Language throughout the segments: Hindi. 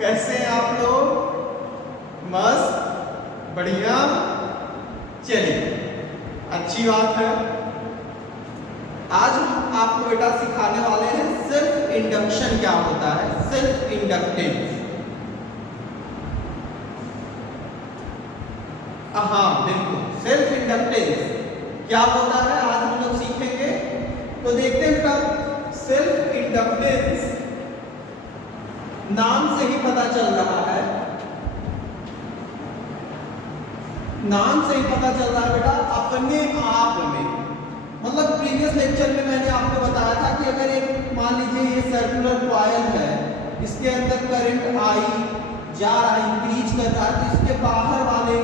कैसे हैं आप लोग? मस्त, बढ़िया। चलिए, अच्छी बात है। आज हम आपको बेटा सिखाने वाले हैं सेल्फ इंडक्शन क्या होता है, सेल्फ इंडक्टेंस। हाँ बिल्कुल, सेल्फ इंडक्टेंस क्या होता है आज हम लोग सीखेंगे। तो देखते हैं बेटा, सेल्फ इंडक्टेंस नाम से ही पता चल रहा है, नाम से ही पता चल रहा है बेटा अपने आप में। मतलब प्रीवियस लेक्चर में मैंने आपको बताया था कि अगर एक मान लीजिए ये सर्कुलर कॉइल है, इसके अंदर करंट आई जा रहा है, इंक्रीज कर रहा है, तो इसके बाहर वाले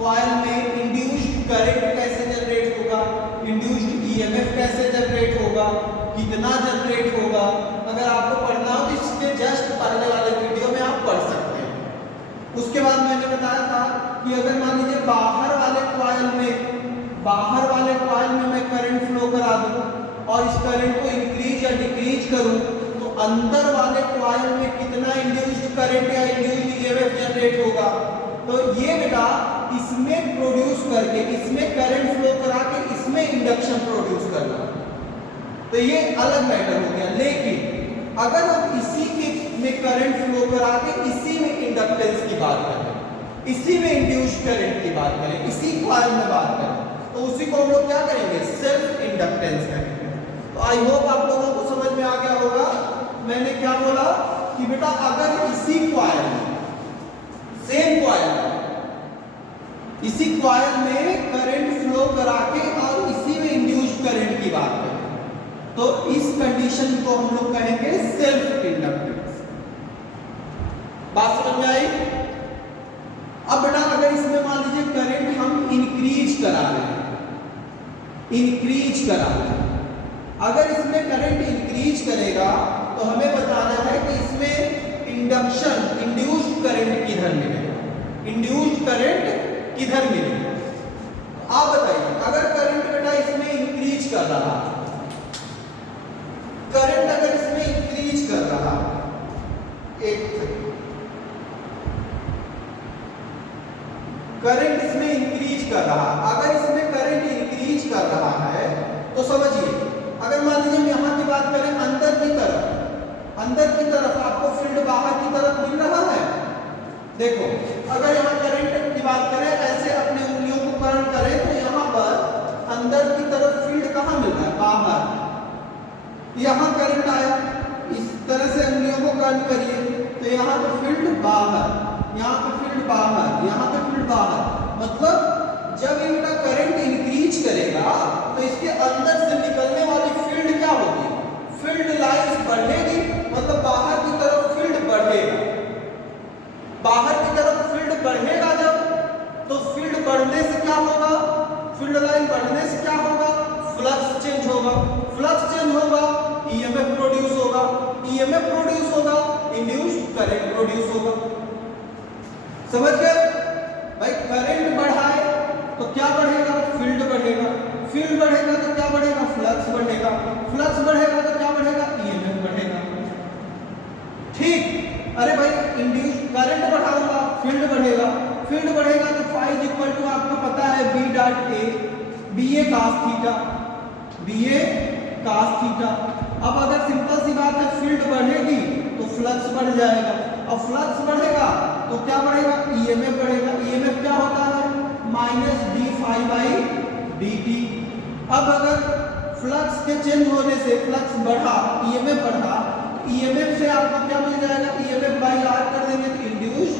कॉइल में इंड्यूस्ड करंट कैसे जनरेट होगा, इंड्यूस्ड ईएमएफ कैसे जनरेट होगा, कितना जनरेट होगा। अगर आपको पढ़ना हो तो इसके जस्ट पहले वाले वीडियो में आप पढ़ सकते हैं। उसके बाद मैंने बताया था कि अगर मान लीजिए बाहर वाले कॉइल में मैं करंट फ्लो करा दूं और इस करंट को इंक्रीज या डिक्रीज करूं, तो अंदर वाले कॉइल में कितना इंड्यूस्ड करंट या इंड्यूस्ड ईएमएफ जनरेट होगा। तो ये बेटा इसमें प्रोड्यूस करके, इसमें करंट फ्लो करा के इसमें इंडक्शन प्रोड्यूस करना, तो ये अलग मैटर हो गया। लेकिन अगर हम इसी के में करंट फ्लो करा के इसी में इंडक्टेंस की बात करें, इसी में इंड्यूस्ड करंट की बात करें, इसी कॉइल में बात करें, तो उसी को हम लोग क्या करेंगे, सेल्फ इंडक्टेंस करेंगे। तो आई होप आप लोगों को समझ में आ गया होगा मैंने क्या बोला कि बेटा अगर इसी कॉइल में, सेम कॉइल में, इसी कॉइल में करंट फ्लो करा के और इसी में इंड्यूस्ड करंट की बात करें, तो इस कंडीशन को हम लोग कहेंगे सेल्फ इंडक्टेंस। बात समझ में आई? अब बेटा अगर इसमें मान लीजिए करंट हम इंक्रीज करा रहे हैं, अगर इसमें करंट इंक्रीज करेगा तो हमें बताना है कि इसमें इंडक्शन, इंड्यूस्ड करंट किधर मिलेगा, इंड्यूस्ड करंट किधर मिलेगा। आप बताइए, अगर करंट बेटा इसमें इंक्रीज कर रहा है, करंट अगर इसमें इंक्रीज कर रहा है, करंट इसमें इंक्रीज कर रहा है, अगर इसमें करंट इंक्रीज कर रहा है तो समझिए, अगर मान लीजिए यहां की बात करें अंदर की तरफ आपको फील्ड बाहर की तरफ मिल रहा है। देखो अगर यहां करंट की बात करें, ऐसे अपने उंगलियों को करंट करें तो यहां पर अंदर की तरफ फील्ड कहां मिल रहा है, बाहर। यहां करंट आया, इस तरह से उंगलियों को करंट करिए तो यहां पे फील्ड बाहर, यहां पे फील्ड बाहर, यहां पे फील्ड बाहर। मतलब जब इनका करंट इंक्रीज करेगा तो इसके अंदर से निकलने वाली फील्ड क्या होगी, फील्ड लाइंस बढ़ेगी, मतलब बाहर की तरफ फील्ड बढ़ेगा। बाहर की तरफ फील्ड बढ़ेगा जब, तो फील्ड बढ़ने से क्या होगा, फील्ड लाइन बढ़ने से क्या होगा, फ्लक्स चेंज होगा, फ्लक्स चेंज होगा, ईएमएफ प्रोड्यूस होगा, ईएमएफ प्रोड्यूस होगा, इंड्यूस्ड करंट प्रोड्यूस होगा। समझ गए भाई? करंट बढ़ाए तो क्या बढ़ेगा, फील्ड बढ़ेगा, फील्ड बढ़ेगा तो क्या बढ़ेगा, फ्लक्स बढ़ेगा, फ्लक्स बढ़ेगा तो क्या बढ़ेगा, ईएमएफ बढ़ेगा। ठीक, अरे भाई इंड्यूस्ड करंट बढ़ाऊंगा, फील्ड बढ़ेगा, फील्ड बढ़ेगा तो फाई इक्वल टू आपको पता है B dot A, B A cos theta, B A cos theta. अब अगर सिंपल सी बात है, फील्ड बढ़ेगी तो फ्लक्स बढ़ जाएगा, और फ्लक्स बढ़ेगा तो क्या बढ़ेगा, ईएमएफ बढ़ेगा। ईएमएफ क्या होता है, minus d phi by d t. अब अगर फ्लक्स के चेंज होने से फ्लक्स बढ़ा, ईएमएफ बढ़ा, ईएमएफ से आपको क्या मिल जाएगा, ईएमएफ बाई आर कर देंगे तो इंड्यूस्ड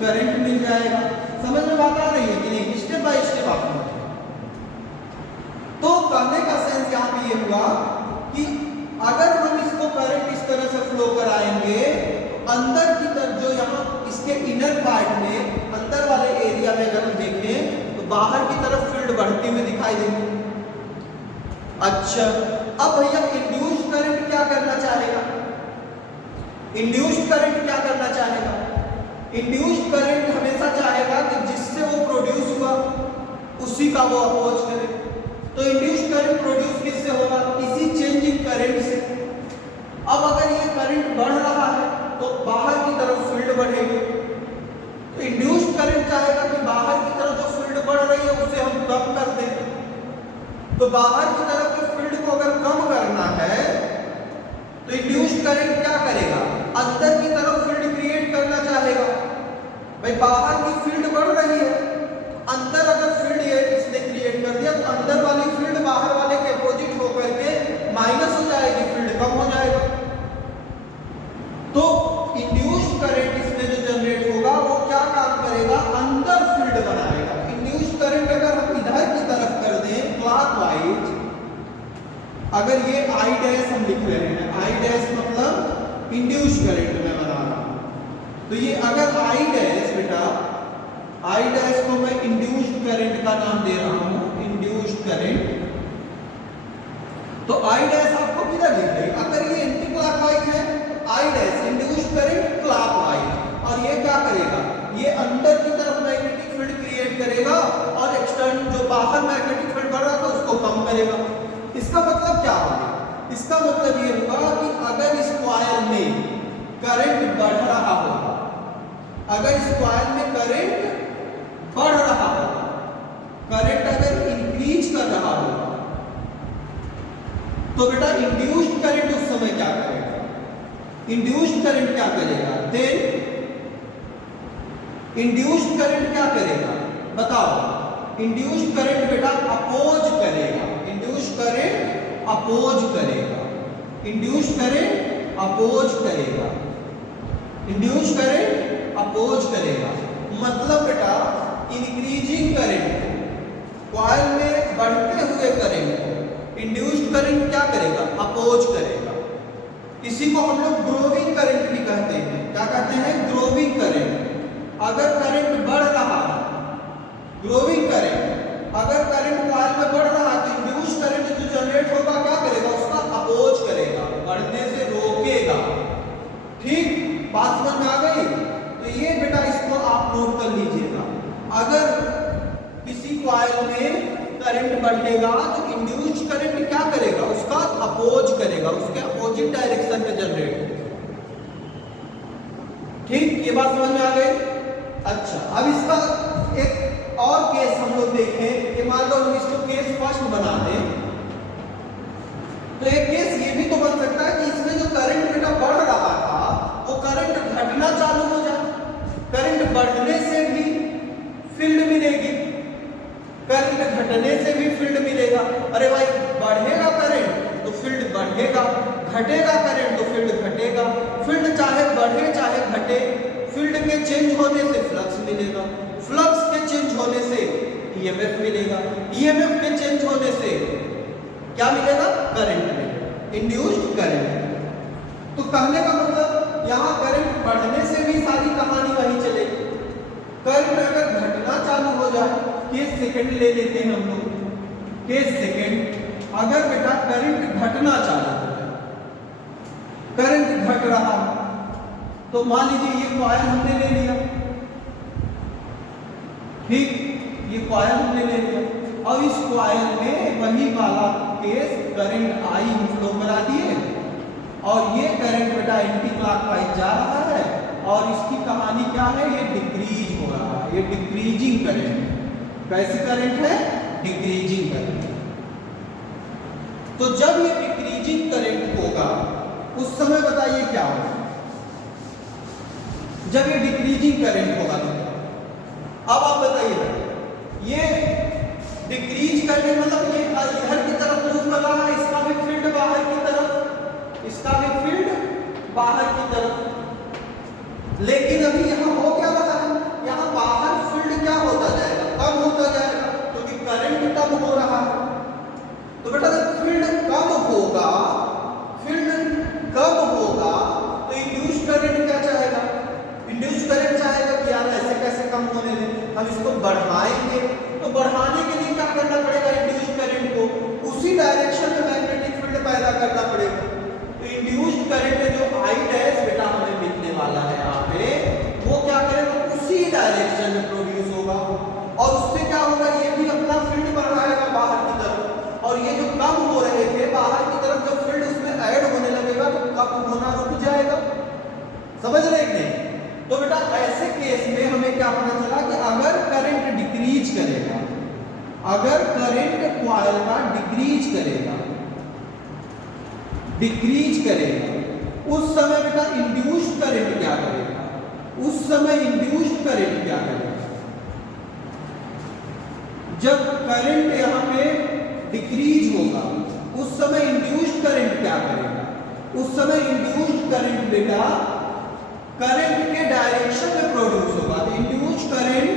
करंट मिल जाएगा। समझ में बात आ रही है कि नहीं? स्टेप बाय स्टेप आपको। तो कहने का सेंस यहाँ पे ये हुआ कि अगर हम इसको करंट इस तरह से फ्लो कराएंगे, अंदर की तरफ जो यहाँ इसके इनर पार्ट में, अंदर वाले एरिया में अगर हम देखें तो बाहर की तरफ फील्ड बढ़ती हुई दिखाई देगी। अच्छा, अब भैया इंड्यूस्ड करंट क्या करना चाहेगा, इंड्यूस्ड करंट क्या करना चाहेगा, इंड्यूस्ड करंट हमेशा चाहेगा कि जिससे वो प्रोड्यूस हुआ उसी का वो अपोज करे। तो इंड्यूस्ड करंट प्रोड्यूस किससे होगा, इसी चेंजिंग करंट से। अब अगर ये करंट बढ़ रहा है तो बाहर की तरफ फील्ड बढ़ेगी। तो इंड्यूस्ड करंट चाहेगा कि बाहर की तरफ जो फील्ड बढ़ रही है उसे हम कम कर दें। तो बाहर की तरफ के फील्ड को अगर कम करना है तो इंड्यूस्ड करंट क्या करेगा, अंदर की तरफ फील्ड क्रिएट करना चाहेगा। भाई बाहर की फील्ड बढ़ रही है, अंदर अगर फील्ड ये इसने क्रिएट कर दिया तो अंदर वाली फील्ड बाहर वाले के अपोजिट होकर के माइनस हो जाएगी, फील्ड कम हो जाएगा। तो इंड्यूस्ड करंट इसमें जो जनरेट होगा वो क्या काम करेगा, अंदर फील्ड बनाएगा। इंड्यूस्ड करंट अगर हम इधर की तरफ कर दें क्लॉकवाइज, अगर ये I डैश हम लिख रहे हैं, I डैश मतलब इंड्यूस्ड करंट में बना रहा हूं, तो ये अगर I डैश बेटा, I डैश को मैं इंड्यूस्ड करंट का नाम दे रहा हूं, इंड्यूस्ड करंट। तो I डैश आपको किधर दिख रही है, अगर ये एंटी क्लॉकवाइज है I dash induced current clockwise, और ये क्या करेगा, ये अंदर की तरफ मैग्नेटिक फील्ड क्रिएट करेगा और एक्सटर्नल जो बाहर मैग्नेटिक फील्ड बढ़ रहा था उसको कम करेगा। इसका मतलब क्या होगा, इसका मतलब ये होगा कि अगर इस कॉइल में करंट बढ़ रहा होगा, अगर इस कॉइल में करंट बढ़ रहा होगा, करंट अगर इंक्रीज कर रहा होगा, तो बेटा इंड्यूस्ड करंट उस समय क्या करेगा, इंड्यूस्ड करंट क्या करेगा, देन इंड्यूस्ड करंट क्या करेगा बताओ, इंड्यूस्ड करंट बेटा अपोज करेगा, इंड्यूस्ड करंट अपोज करेगा, इंड्यूस्ड करंट अपोज करेगा, इंड्यूस्ड करंट अपोज करेगा। मतलब बेटा इंक्रीजिंग करंट, कॉइल में बढ़ते हुए करंट को इंड्यूस्ड करंट क्या करेगा, अपोज करेगा। इसी को हम लोग ग्रोविंग करंट भी कहते हैं। क्या कहते हैं, ग्रोविंग करंट। अगर करंट बढ़ रहा है, ग्रोविंग करंट, अगर करंट कॉइल में बढ़ रहा है तो इंड्यूस्ड करंट जो जनरेट होगा क्या करेगा, उसका अपोज करेगा, बढ़ने से रोकेगा। ठीक, बात समझ में आ गई। तो ये बेटा इसको आप नोट कर लीजिएगा, अगर किसी कॉइल में करंट बढ़ेगा तो इंड्यूस्ड करंट क्या करेगा, उसका अपोज करेगा, उसके अपोजिट डायरेक्शन में जनरेट होगा। ठीक, ये बात समझ में आ गई। अच्छा, अब इसका एक और केस हम लोग देखें कि मान लो हम इसको केस फर्स्ट बना दें, तो एक केस ये भी तो बन सकता है कि इसमें जो करंट बेटा बढ़ रहा था वो करंट घटना चालू हो जाए, करंट बढ़ने से भी फील्ड मिलेगी, करंट घटने से भी फील्ड मिलेगा। अरे भाई बढ़ेगा करंट तो फील्ड बढ़ेगा, घटेगा करंट तो फील्ड घटेगा। फील्ड चाहे बढ़े चाहे घटे, फील्ड के चेंज होने से फ्लक्स मिलेगा, फ्लक्स के चेंज होने से ईएमएफ मिलेगा, ईएमएफ के चेंज होने से क्या मिलेगा, करंट मिलेगा, इंड्यूस्ड करंट। तो कहने का मतलब यहाँ करंट बढ़ने से भी सारी कहानी वही चलेगी। करंट अगर घटना चालू हो जाए, केस सेकंड ले लेते हैं हम लोग, केस सेकंड, अगर बेटा करंट घटना चालू हो जाए, करंट घट रहा है, तो मान लीजिए ये कॉइल हमने ले लिया, ठीक, ये कॉइल हमने ले लिया, अब इस कॉइल में वही वाला केस करंट आई हम फ्लो करा दिए, और ये करंट बेटा एंटी क्लॉकवाइज जा रहा है, और इसकी कहानी क्या है, ये डिक्रीज हो रहा है, ये डिक्रीजिंग करंट। कैसी करंट है, डिक्रीजिंग करंट। तो जब ये डिक्रीजिंग करंट होगा उस समय बताइए क्या होगा, जब ये डिक्रीजिंग करंट होगा तो अब आप बताइए, ये डिक्रीज करने मतलब ये इधर की तरफ मूव कर रहा है, इसका भी फील्ड बाहर की तरफ, इसका भी फील्ड बाहर की तरफ। लेकिन अभी यहाँ हो क्या रहा है, यहाँ बाहर फील्ड क्या होता जाएगा, कम होता जाएगा, क्योंकि करंट कम हो रहा है। तो बेटा जब फील्ड कम होगा, फील्ड कम होगा तो इंड्यूस्ड करंट क्या चाहेगा, इंड्यूस्ड करंट चाहेगा कि यार ऐसे कैसे कम होने दें, हम इसको बढ़ाएंगे। तो बढ़ाने के लिए क्या करना पड़ेगा, इंड्यूस्ड करंट को उसी डायरेक्शन में मैग्नेटिक फील्ड पैदा करना पड़ेगा। तो इंड्यूस्ड करंट जो I डैश बेटा हमें मिलने वाला है यहाँ पे, वो क्या करेगा, उसी डायरेक्शन में प्रोड्यूस होगा, और उससे क्या होगा, ये भी अपना फील्ड बढ़ाएगा बाहर की तरफ, और ये जो कम हो रहे थे बाहर की तरफ जब फील्ड उसमें ऐड होने लगेगा तो कम होना रुक जाएगा। समझ रहे कि नहीं। तो बेटा करेगा, डिक्रीज करेगा, उस समय बेटा इंड्यूस्ड करंट क्या करेगा, उस समय इंड्यूस्ड करंट क्या करेगा? जब करंट यहां पे डिक्रीज होगा उस समय इंड्यूस्ड करंट क्या करेगा? उस समय इंड्यूस्ड करंट बेटा करंट के डायरेक्शन में प्रोड्यूस होगा। तो इंड्यूस्ड करंट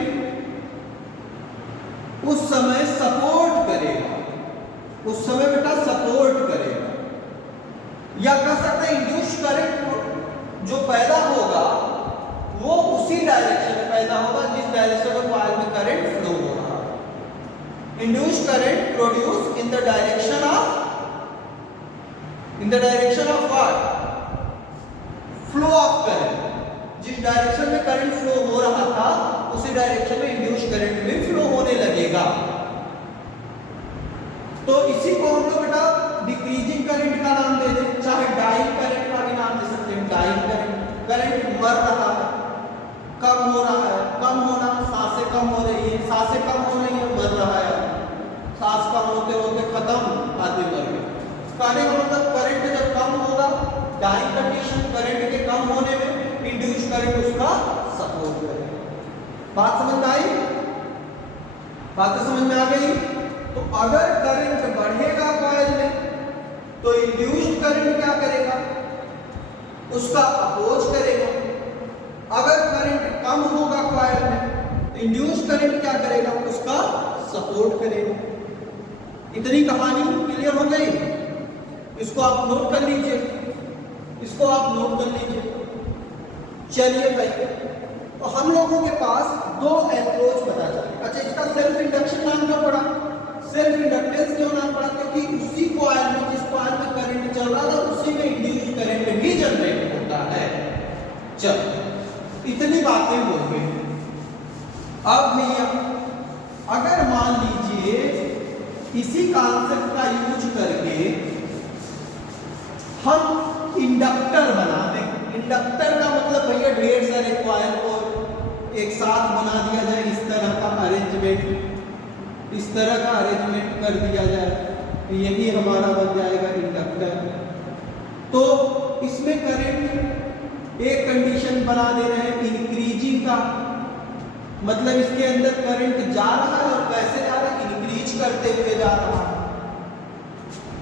उस समय सपोर्ट करेगा, उस समय बेटा सपोर्ट करेगा, या कह सकते हैं इंड्यूस्ड करंट जो पैदा होगा वो उसी डायरेक्शन में पैदा होगा जिस डायरेक्शन में कॉइल में करंट फ्लो हो रहा है। Induced current produce in the direction of what? Flow of current. जिस डायरेक्शन में करंट फ्लो हो रहा था उसी डायरेक्शन में इंड्यूस्ड करंट भी फ्लो होने लगेगा। तो इसी को हम लोग बेटा डिक्रीजिंग करंट का नाम दे दें, चाहे डाइंग करंट का भी नाम दे सकते हैं। डाइंग करंट, करंट मर रहा है, कम हो रहा है, कम होना, सांसें कम हो रही है, सांसें कम हो रही है, मर रहा है, सांस कम होते होते खत्म, आदमी मर गया। कहने का मतलब करंट जब कम होगा, डाइंग कंडीशन करंट के कम होने में इंड्यूस करंट उसका सपोर्ट करेगा। बात समझ में आई? बात समझ में आ गई? तो अगर करंट बढ़ेगा कॉइल में तो इंड्यूस्ड करंट क्या करेगा? उसका अपोज करेगा। अगर करंट कम होगा कॉइल में तो इंड्यूस्ड करंट क्या करेगा? उसका सपोर्ट करेगा। इतनी कहानी क्लियर हो गई? इसको आप नोट कर लीजिए, इसको आप नोट कर लीजिए। चलिए भाई, तो हम लोगों के पास दो अप्रोच पता चले। अच्छा, इसका सेल्फ इंडक्शन नाम क्यों पड़ा? सेल्फ इंडक्टेंस क्यों नाम पड़ा? क्योंकि उसी कॉइल में, जिस कॉइल में करंट चल रहा था उसी में इंड्यूस्ड करंट भी जनरेट होता है। चलो, इतनी बातें हो गई। अब भैया अगर मान लीजिए इसी कॉन्सेप्ट का यूज करके हम इंडक्टर बना दें। इंडक्टर का मतलब भैया ढेर सारे कॉइल को एक साथ बना दिया जाए, इस तरह का अरेंजमेंट, इस तरह का अरेंजमेंट कर दिया जाए, यही हमारा बन जाएगा इंडक्टर। तो इसमें करंट एक कंडीशन बना दे रहे हैं इंक्रीजिंग का, मतलब इसके अंदर करंट जा रहा है और कैसे जा रहा है? इंक्रीज करते हुए जा रहा है।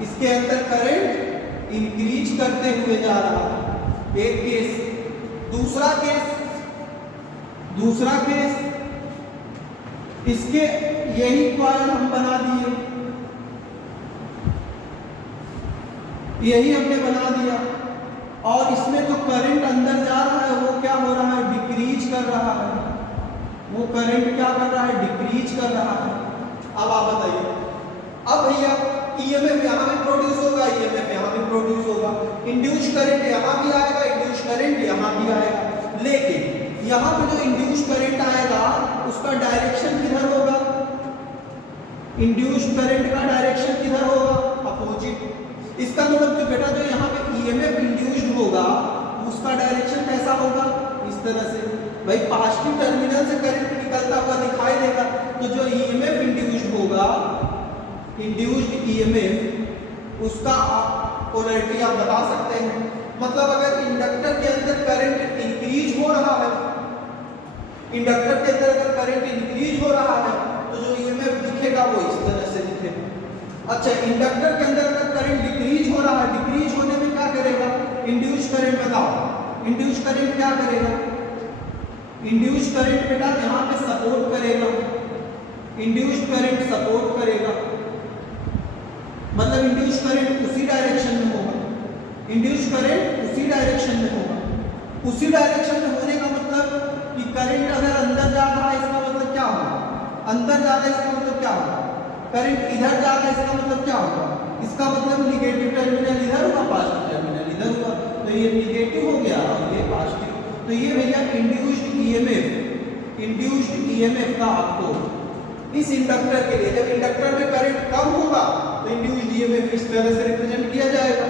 इसके अंदर करंट इंक्रीज करते हुए जा रहा है। एक केस। दूसरा केस इसके यही कॉइल हम बना दिए, यही हमने बना दिया, और इसमें जो करंट अंदर जा रहा है वो क्या हो रहा है? डिक्रीज कर रहा है। वो करंट क्या कर रहा है? डिक्रीज कर रहा है। अब आप बताइए, अब भैया ईएमएफ यहाँ भी प्रोड्यूस होगा, ईएमएफ यहाँ भी प्रोड्यूस होगा, इंड्यूस्ड करंट यहाँ भी आएगा, इंड्यूस्ड करंट यहाँ भी आएगा। लेकिन यहाँ पे जो इंड्यूस्ड करंट आएगा उसका डायरेक्शन किधर होगा? इंड्यूस्ड करंट का डायरेक्शन किधर होगा? अपोजिट। इसका मतलब जो बेटा जो यहाँ पे ईएमएफ इंड्यूस्ड होगा उसका डायरेक्शन कैसा होगा? इस तरह से। भाई पॉजिटिव टर्मिनल से करंट निकलता हुआ दिखाई देगा, तो जो ईएमएफ इंड्यूस्ड होगा, इंड्यूस्ड ईएमएफ, उसका पोलैरिटी आप बता सकते हैं। मतलब अगर इंडक्टर के अंदर करंट इंक्रीज हो रहा है, इंडक्टर के अंदर अगर करंट इंक्रीज हो रहा है तो जो ईएमएफ दिखेगा वो इस तरह से दिखेगा। अच्छा, इंडक्टर के अंदर अगर करंट डिक्रीज हो रहा है, डिक्रीज होने में क्या करेगा? इंड्यूस्ड करंट बताओ, इंड्यूस्ड करंट क्या करेगा? इंड्यूस्ड करंट बेटा यहाँ पे सपोर्ट करेगा, इंड्यूस्ड करंट सपोर्ट करेगा, मतलब इंड्यूस्ड करंट उसी डायरेक्शन में होगा, इंड्यूस्ड करंट उसी डायरेक्शन में होगा। उसी डायरेक्शन में होने का मतलब कि करंट अगर अंदर जा रहा है इसका मतलब क्या होगा? अंदर जा रहा है इसका मतलब क्या होगा? करंट इधर जा रहा है इसका मतलब क्या होगा? इसका मतलब निगेटिव टर्मिनल इधर होगा, पॉजिटिव टर्मिनल इधर होगा। तो ये निगेटिव हो गया और ये पॉजिटिव। तो ये भैया इंड्यूस्ड ईएमएफ का आपको इस इंडक्टर के लिए, जब इंडक्टर में करंट कम होगा तो इंड्यूस्ड ईएमएफ इस तरह से रिप्रेजेंट किया जाएगा।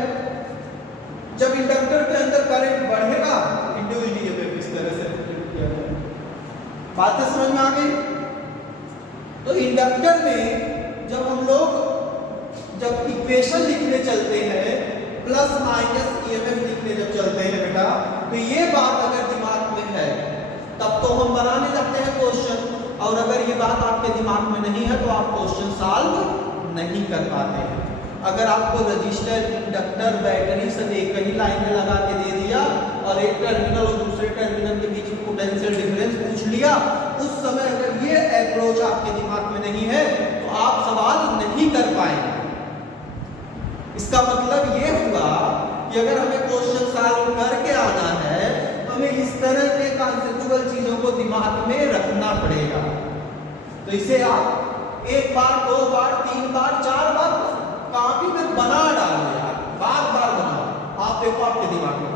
जब इंडक्टर के अंदर करंट बढ़ेगा इंड्यूस्ड ईएमएफ इस तरह से रिप्रेजेंट किया जाएगा। बात समझ में आ गई? तो इंडक्टर में जब हम लोग जब इक्वेशन लिखने चलते हैं, प्लस माइनस ईएमएफ लिखने जब चलते हैं बेटा, तो ये बात अगर दिमाग में है तब तो हम बनाने लगते हैं क्वेश्चन, और अगर ये बात आपके दिमाग में नहीं है तो आप क्वेश्चन सॉल्व नहीं कर पाते हैं। अगर आपको रजिस्टर, इंडक्टर, बैटरी सब एक ही लाइन में लगा के दे दिया और एक टर्मिनल और दूसरे टर्मिनल के बीच में पोटेंशियल डिफरेंस पूछ लिया, उस समय अगर ये अप्रोच आपके दिमाग में नहीं है तो आप सवाल नहीं कर पाएंगे। इसका मतलब ये हुआ कि अगर हमें क्वेश्चन सॉल्व करके आना है तो हमें इस तरह के कॉन्सेप्चुअल चीजों को दिमाग में रखना पड़ेगा। तो इसे आप एक बार, दो बार, तीन बार, चार बार कॉपी में बना डालो यार, बार बार बनाओ, आप देखो आपके दिमाग में।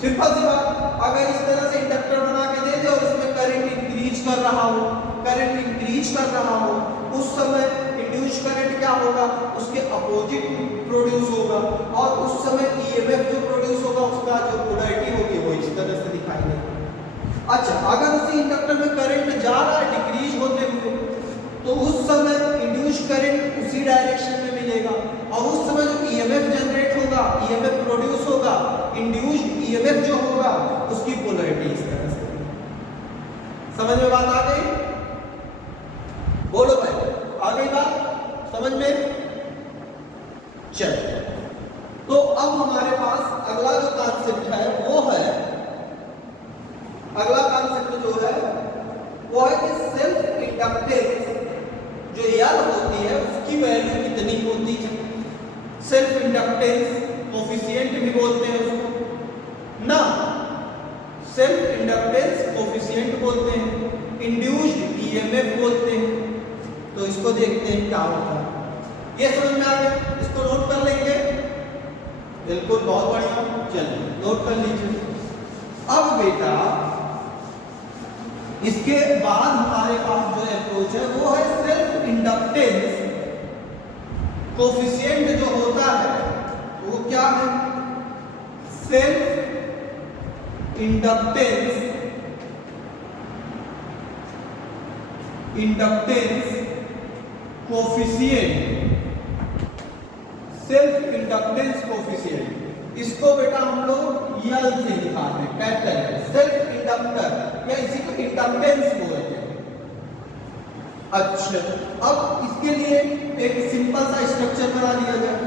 सिंपल सी बात, अगर इस तरह से इंडक्टर बना के दे दे और इसमें करंट इंक्रीज कर रहा हो, करंट इंक्रीज कर रहा हो, उस समय इंड्यूस करंट क्या होगा, उसके अपोजिट प्रोड्यूस होगा, और उस समय ईएमएफ जो प्रोड्यूस होगा उसका जो पोलैरिटी होगी वो इस तरह से दिखाई देगी। अच्छा, अगर उसी इंडक्टर में करंट जा रहा है डिक्रीज होते हुए, तो उस समय इंड्यूस करंट उसी डायरेक्शन में मिलेगा, और उस समय जो ईएमएफ जनरेट होगा, ईएमएफ प्रोड्यूस होगा, इंड्यूस्ड ईएमएफ जो होगा उसकी पोलैरिटी इस तरह से। समझ में बात आ गई? बोलो भाई, आ गई बात समझ में? चलिए, तो अब हमारे पास अगला जो कॉन्सेप्ट है वो है, अगला कॉन्सेप्ट जो है वो है कि सेल्फ इंडक्टेंस जो यल होती है उसकी वैल्यू कितनी होती है। सेल्फ इंडक्टेंस कोफिशिएंट भी बोलते हैं उसको ना, सेल्फ इंडक्टेंस कोफिशिएंट बोलते हैं, इंड्यूस्ड ईएमएफ बोलते हैं। तो इसको देखते हैं क्या होता है। ये समझ में आ गया? इसको नोट कर लेंगे, बिल्कुल, बहुत बढ़िया, चलिए नोट कर लीजिए। अब बेटा इसके बाद हमारे पास जो अप्रोच है वो है सेल्फ इंडक्टेंस कोफिशिएंट जो होता है वो क्या है, self inductance coefficient, self inductance coefficient, इसको बेटा हम लोग यल से दिखाते हैं, कैपिटल है, सेल्फ इंडक्टर या इसी को इंडक्टेंस बोलते हैं। अच्छा, अब इसके लिए एक सिंपल सा स्ट्रक्चर बना दिया जाए,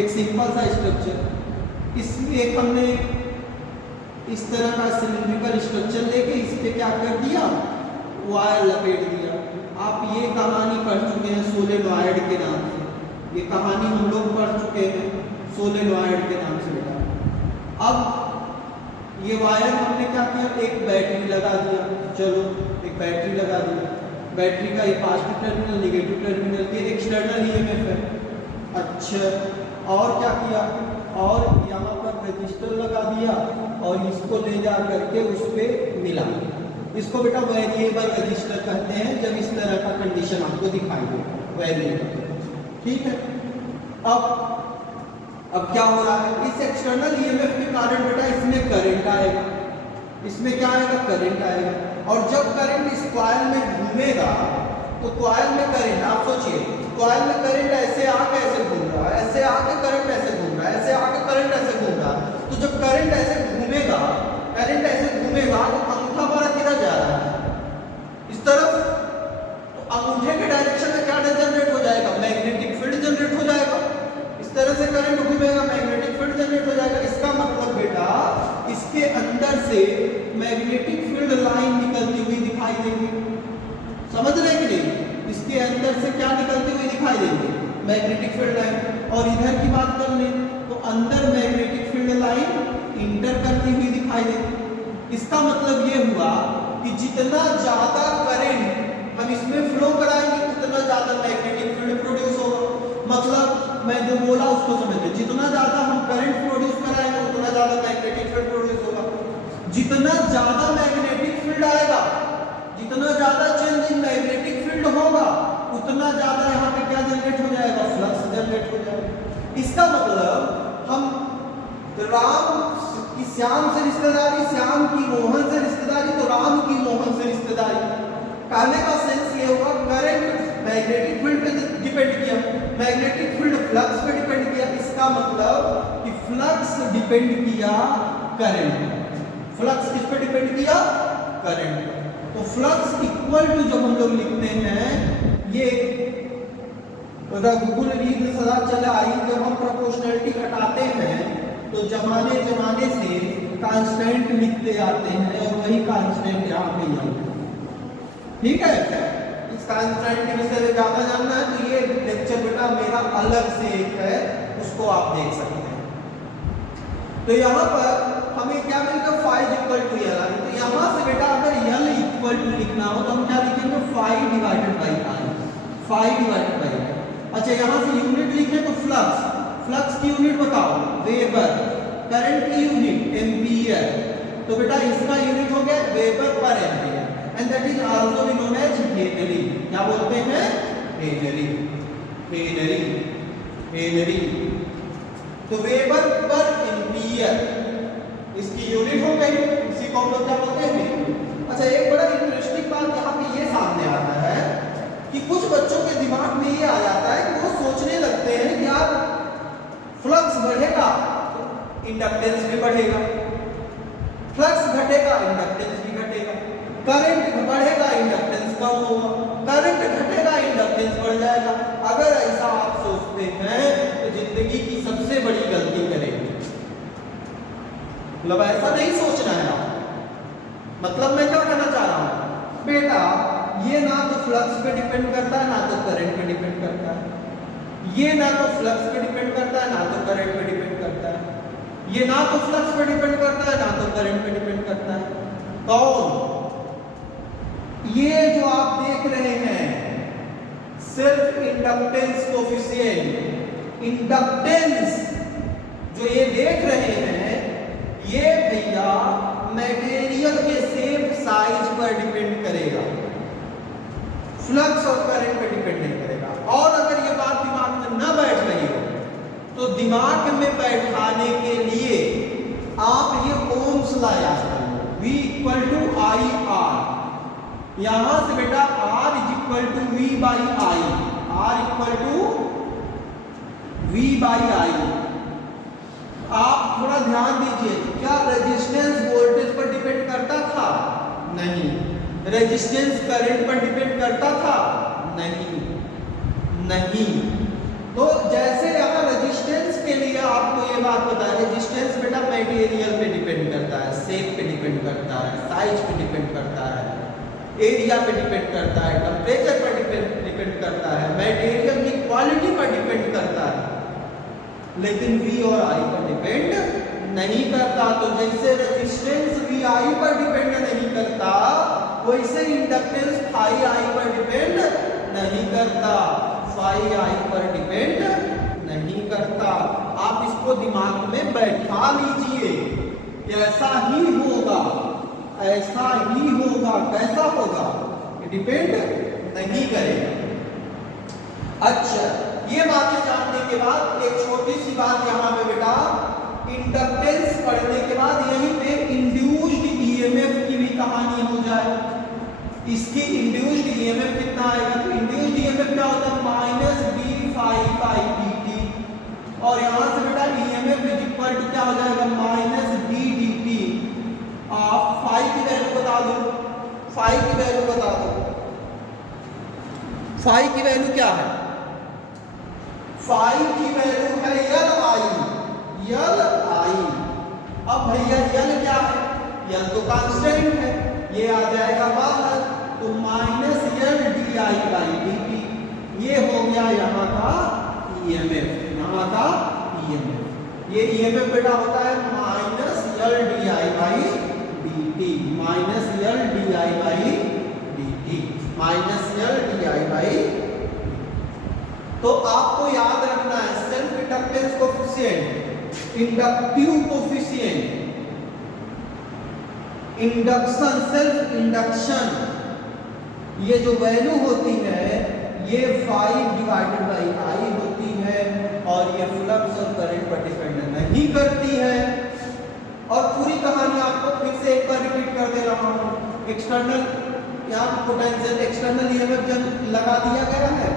एक सिंपल सा स्ट्रक्चर। इसमें एक हमने इस तरह का सिलिंड्रिकल स्ट्रक्चर लेके इस पे क्या कर दिया, वायर लपेट दिया। आप ये कहानी पढ़ चुके हैं सोलेनॉइड के नाम से, ये कहानी हम लोग पढ़ चुके हैं सोलेनॉइड के नाम से बेटा। अब ये वायर हमने क्या किया, एक बैटरी लगा दिया, चलो एक बैटरी लगा दिया, बैटरी का ये पॉजिटिव टर्मिनल, नेगेटिव टर्मिनल, ये एक्सटर्नल ईएमएफ है। अच्छा, और क्या किया, और यहाँ पर रजिस्टर लगा दिया और इसको ले जा करके उस पर मिला। इसको बेटा वेरिएबल रजिस्टर कहते हैं जब इस तरह का कंडीशन आपको दिखाई दे, वेरिएबल, ठीक है। अब क्या हो रहा है, इस एक्सटर्नल ईएमएफ के कारण बेटा इसमें करंट आएगा, इसमें क्या आएगा, करंट आएगा, और जब करंट इस कॉइल में घूमेगा तो कॉइल में करंट, आप सोचिए कॉइल में करंट ऐसे आके ऐसे घूम रहा है, ऐसे आके करंट ऐसे घूम रहा है, ऐसे आके करंट ऐसे घूम रहा है। तो जब करंट ऐसे घूमेगा, करंट ऐसे घूमेगा तो अंगूठा हमारा किधर जा रहा है, इस तरफ, तो अंगूठे के डायरेक्शन में क्या जनरेट हो जाएगा, मैग्नेटिक फील्ड जनरेट हो जाएगा। इस तरह से करंट घूमेगा, मैग्नेटिक फील्ड जनरेट हो जाएगा। इसका मतलब बेटा इसके अंदर से मैग्नेटिक फील्ड लाइन निकलती हुई दिखाई देगी, समझ रहे कि नहीं? इसके अंदर से क्या निकलती हुई दिखाई देगी, मैग्नेटिक फील्ड लाइन। और इधर की बात कर लें तो अंदर मैग्नेटिक फील्ड लाइन इंटर करती हुई दिखाई देगी। इसका मतलब ये हुआ कि जितना ज्यादा करंट हम इसमें फ्लो कराएंगे उतना ज्यादा मैग्नेटिक फील्ड प्रोड्यूस होगा। मतलब मैं जो बोला उसको समझिए, जितना ज्यादा हम करंट प्रोड्यूस कराएंगे उतना ज्यादा मैग्नेटिक फील्ड प्रोड्यूस होगा। जितना ज्यादा मैग्नेटिक फील्ड आएगा, जितना ज्यादा चेंज इन मैग्नेटिक फील्ड होगा उतना ज्यादा यहाँ पे क्या जनरेट हो जाएगा, फ्लक्स जनरेट हो जाएगा। इसका मतलब हम राम की श्याम से रिश्तेदारी, श्याम की मोहन से रिश्तेदारी, तो राम की मोहन से रिश्तेदारी। कहने का सेंस ये होगा करंट मैग्नेटिक फील्ड पे डिपेंड किया, मैग्नेटिक फील्ड फ्लक्स पे डिपेंड किया, इसका मतलब कि फ्लक्स डिपेंड किया करंट पर। फ्लक्स किस पे डिपेंड किया? करंट पर। तो फ्लक्स इक्वल टू जब हम लोग लिखते हैं, ये रघुकुल रीत सदा चल आई, जब हम प्रोपोर्शनलिटी हटाते हैं तो जमाने जमाने से कांस्टेंट लिखते आते हैं और वही कांस्टेंट यहाँ पे यहाँ, ठीक है। इस कांस्टेंट के विषय में ज्यादा जानना है तो ये लेक्चर बेटा मेरा अलग से एक है, उसको आप देख सकते हैं। तो यहाँ पर हमें क्या मिलता है? Phi equal to L. तो यहाँ से बेटा अगर एल इक्वल टू लिखना हो तो हम क्या लिखेंगे? Phi divided by I, phi divided by I. अच्छा, यहाँ से यूनिट लिखे तो फ्लक्स, फ्लक्स की यूनिट बताओ? वेबर। करंट की यूनिट एम्पियर, तो बेटा इसका यूनिट हो गया weber per ampere, and that is also be known as henry. क्या बोलते हैं? Henry, henry, henry. तो वेबर पर एम्पियर इसकी यूनिट हो गई, इसी को हम लोग क्या बोलते हैं? अच्छा, एक बड़ा इंटरेस्टिंग बात यहाँ पे ये सामने आता है कि कुछ बच्चों के दिमाग में ये आ जाता है कि वो सोचने लगते हैं कि यार फ्लक्स बढ़ेगा तो इंडक्टेंस भी बढ़ेगा, फ्लक्स घटेगा इंडक्टेंस भी घटेगा, करंट बढ़ेगा इंडक्टेंस कम होगा, करंट घटेगा इंडक्टेंस बढ़ जाएगा। अगर ऐसा आप सोचते हैं तो जिंदगी की सबसे बड़ी गलती करेंगे। मतलब ऐसा नहीं सोचना है आप। मतलब मैं क्या कहना चाह रहा हूं बेटा, ये ना तो फ्लक्स पे डिपेंड करता है ना तो करंट पे डिपेंड करता है, ये ना तो फ्लक्स पे डिपेंड करता है ना तो करंट पे डिपेंड करता है, ये ना तो फ्लक्स पे डिपेंड करता है ना तो करंट पे डिपेंड करता है। कौन? ये जो आप देख रहे हैं सेल्फ इंडक्टेंस कोफिशिएंट, इंडक्टेंस जो ये देख रहे हैं, ये भैया मटेरियल के शेप साइज पर डिपेंड करेगा, फ्लक्स और करंट पे डिपेंड नहीं करेगा। और अगर ये बात दिमाग में न बैठ रही हो तो दिमाग में बैठाने के लिए आप ये ओम्स ला याद करो, V equal to I R. यहां से बेटा R is equal to V by I, R equal to V by I. आप थोड़ा ध्यान दीजिए, क्या रेजिस्टेंस वोल्टेज पर डिपेंड करता था? नहीं। रेजिस्टेंस करंट पर डिपेंड करता था? नहीं, नहीं। तो जैसे अगर रेजिस्टेंस के लिए आपको ये बात पता है, रेजिस्टेंस बेटा मटेरियल पे डिपेंड करता है, शेप पे डिपेंड करता है, साइज पे डिपेंड करता है, एरिया पे डिपेंड करता है, टेम्परेचर पर डिपेंड करता है, मटेरियल की क्वालिटी पर डिपेंड करता है, लेकिन V और I पर डिपेंड नहीं करता। तो जैसे रेजिस्टेंस V I पर डिपेंड नहीं करता, वैसे इंडक्टेंस फाई I पर डिपेंड नहीं करता, फाई I पर डिपेंड नहीं करता। आप इसको दिमाग में बैठा लीजिए, ऐसा ही होगा, ऐसा ही होगा। कैसा होगा? डिपेंड नहीं करेगा। अच्छा, ये बातें जानने के बाद एक छोटी सी बात यहाँ पे बेटा, इंडक्टेंस पढ़ने के बाद यहीं पे इंड्यूस्ड ईएमएफ की भी कहानी हो जाए। इसकी इंड्यूस्ड ईएमएफ कितना आएगा? तो इंड्यूस्ड ईएमएफ क्या होता है? Minus d phi by d t. और यहाँ से बेटा ईएमएफ इज इक्वल टू क्या हो जाएगा? Minus D D T. आप फाई की वैल्यू बता दो, फाई की वैल्यू बता दो। फाई की वैल्यू क्या है? फाई की वैल्यू है यल आई, यल आई। अब भैया यल क्या है? यल तो कांस्टेंट है, ये आ जाएगा बाहर, तो minus L D I by d T. ये हो गया यहाँ का ईएमएफ, यहाँ का ईएमएफ। ये ईएमएफ बेटा होता है minus L D I by d T, minus L D I by d T, minus L D I by. तो आपको याद रखना है self inductance coefficient, inductive coefficient, induction, self induction, ये जो वैल्यू होती है ये 5 डिवाइडेड बाई आई होती है, और ये फ्लक्स और करंट पर डिपेंड नहीं करती है। और पूरी कहानी आपको फिर से एक बार रिपीट कर दे रहा हूं। एक्सटर्नल यहाँ पोटेंशियल एक्सटर्नल ईएमएफ लगा दिया गया है,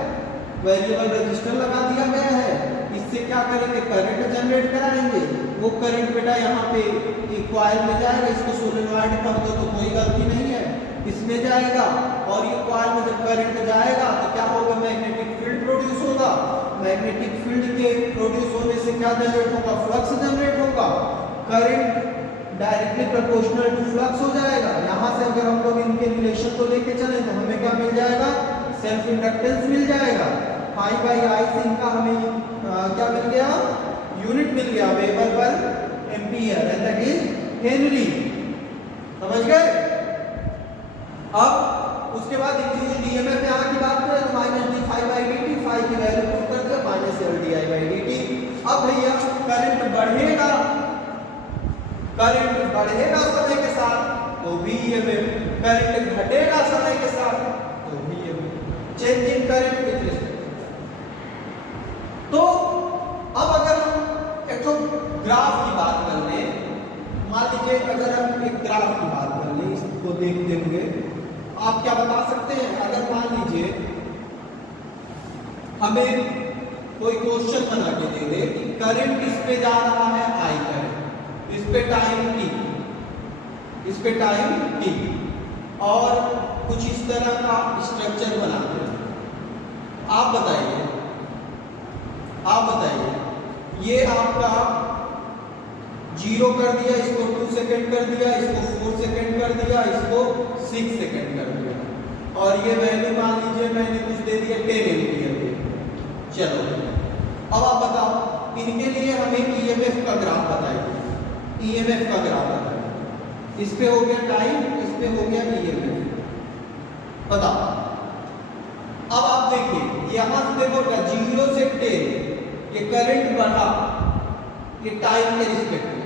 वेरिएबल रजिस्टर लगा दिया गया है। इससे क्या करेंगे, करंट जनरेट कराएंगे। वो करंट बेटा यहाँ पे कॉइल में जाएगा, इसको सोलेनॉइड कर दो तो कोई गलती नहीं है, इसमें जाएगा और ये कॉइल में जब करंट जाएगा तो क्या होगा, मैग्नेटिक फील्ड प्रोड्यूस होगा। मैग्नेटिक फील्ड के प्रोड्यूस होने से क्या जनरेट होगा, फ्लक्स जनरेट होगा। Current directly proportional to flux हो जाएगा। यहाँ से अगर हम लोग इनके रिलेशन को लेके चले तो हमें क्या मिल जाएगा, सेल्फ इंडक्टेंस मिल जाएगा। पाई बाई आई से इनका हमें क्या मिल गया, यूनिट मिल गया, weber per ampere, and that is Henry. समझ गए। अब उसके बाद इंड्यूस्ड ईएमएफ यहाँ की बात करें तो minus d phi by d t, phi की वैल्यू पुट कर दिया, minus L d I by d t. अब भैया करंट बढ़ेगा, करंट बढ़ेगा समय के साथ तो भी ईएमएफ, करंट घटेगा समय के साथ तो भी EMF, change in current with respect. तो अब अगर हम एक तो ग्राफ की बात कर लें, मान लीजिए अगर हम एक ग्राफ की बात कर लें, इसको देखते हुए आप क्या बता सकते हैं, अगर मान लीजिए हमें कोई क्वेश्चन बना के दे दे कि करंट इस पे जा रहा है आई करंट, इस पे टाइम टी, इस पे टाइम टी, और कुछ इस तरह का स्ट्रक्चर बना दे। आप बताइए, आप बताइए, ये आपका 0 कर दिया, इसको 2 सेकंड कर दिया, इसको 4 सेकंड कर दिया, इसको 6 सेकंड कर दिया, और ये वैल्यू मान लीजिए मैंने कुछ दे दिया 10 एम्पीयर दे। चलो अब आप बताओ, इनके लिए हमें ईएमएफ का ग्राफ बताइए, ईएमएफ का ग्राफ बताइए। इस पे हो गया टाइम, इस पे हो गया ईएमएफ, बताओ। अब आप देखिए यहां से देखो 0 से 10 ये करंट बढ़ा, ये टाइम के रिस्पेक्ट में।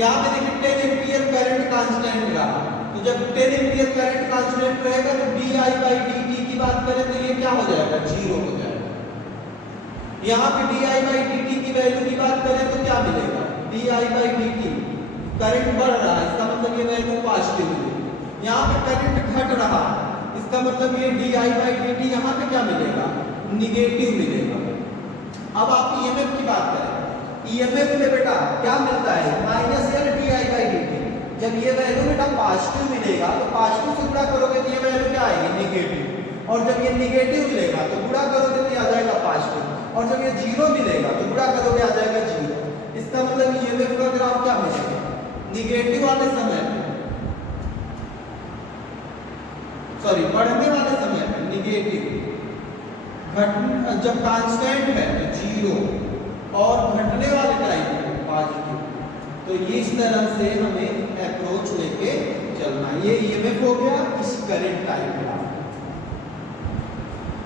यहाँ पे देखिए 10 एम्पीयर करंट कांस्टेंट रहा, तो जब 10 एम्पीयर करंट कांस्टेंट रहेगा तो D I by d T की बात करें तो ये क्या हो जाएगा, 0 हो जाएगा। यहाँ पे D I by d T की वैल्यू की बात करें तो क्या मिलेगा, D I by d T, current बढ़ रहा है इसका मतलब ये वैल्यू पॉजिटिव मिलेगी। यहाँ पे करंट घट रहा है इसका मतलब ये D I by d T यहाँ पे क्या मिलेगा, निगेटिव मिलेगा। अब आप ईएमएफ की बात करें, ईएमएफ में बेटा क्या मिलता है, minus L d I by d T. जब ये वैल्यू बेटा पॉजिटिव मिलेगा तो पॉजिटिव से गुणा करोगे तो ये वैल्यू क्या आएगी, निगेटिव, और जब ये निगेटिव मिलेगा तो गुणा करोगे तो आ जाएगा पॉजिटिव, और जब ये 0 मिलेगा तो गुणा करोगे आ जाएगा 0। इसका मतलब ईएमएफ का ग्राफ क्या मिलेगा, निगेटिव वाले समय में, सॉरी बढ़ने वाले समय में निगेटिव, जब कांस्टेंट है तो 0, और घटने वाले टाइम में पॉजिटिव। तो ये इस तरह से हमें अप्रोच लेके चलना है। ये ईएमएफ हो गया इस करंट टाइम का।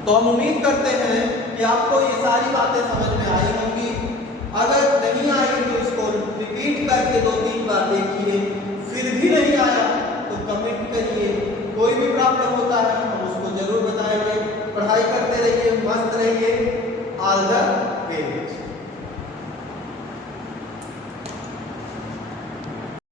तो हम उम्मीद करते हैं कि आपको ये सारी बातें समझ में आई होंगी। अगर नहीं आई तो इसको रिपीट करके 2-3 बार देखिए, फिर भी नहीं आया